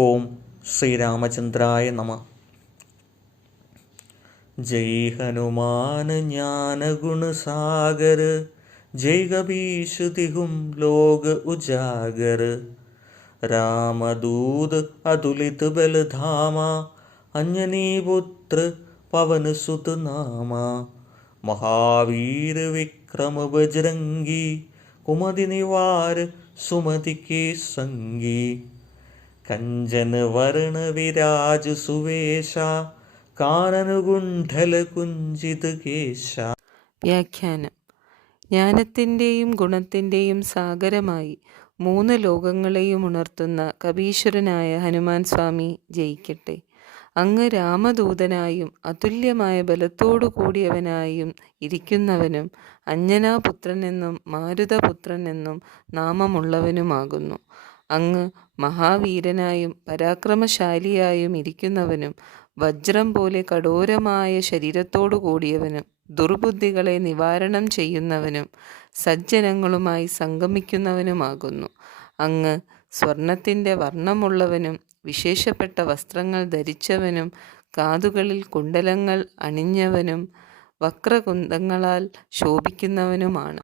ഓം ശ്രീരാമചന്ദ്രായ നമ. ജയ് ഹനുമാൻ ജ്ഞാന ഗുണ സാഗർ, ജയ് കപീശ തിഹും ലോക ഉജാഗർ. രാമദൂത് അതുലിത ബലധാമ, അഞ്ജനി പുത്ര പവന സുത നാമ. മഹാവീര വിക്രമ ബജരംഗി, കുമതി നിവാര സുമതി കേ സംഗി. കഞ്ചന വർണ വിരാജ സുവേശ, കാനനകുണ്ഠല കുഞ്ചിത കേശ. വ്യാഖ്യാനം. ജ്ഞാനത്തിൻ്റെയും ഗുണത്തിൻ്റെയും സാഗരമായി മൂന്ന് ലോകങ്ങളെയും ഉണർത്തുന്ന കപീശ്വരനായ ഹനുമാൻ സ്വാമി ജയിക്കട്ടെ. അങ്ങ് രാമദൂതനായും അതുല്യമായ ബലത്തോടു കൂടിയവനായും ഇരിക്കുന്നവനും അഞ്ജനാപുത്രനെന്നും മാരുതപുത്രനെന്നും നാമമുള്ളവനുമാകുന്നു. അങ്ങ് മഹാവീരനായും പരാക്രമശാലിയായും ഇരിക്കുന്നവനും വജ്രം പോലെ കഠോരമായ ശരീരത്തോടു കൂടിയവനും ദുർബുദ്ധികളെ നിവാരണം ചെയ്യുന്നവനും സജ്ജനങ്ങളുമായി സംഗമിക്കുന്നവനുമാകുന്നു. അങ്ങ് സ്വർണത്തിൻ്റെ വർണ്ണമുള്ളവനും വിശേഷപ്പെട്ട വസ്ത്രങ്ങൾ ധരിച്ചവനും കാതുകളിൽ കുണ്ഡലങ്ങൾ അണിഞ്ഞവനും വക്രകുന്തങ്ങളാൽ ശോഭിക്കുന്നവനുമാണ്.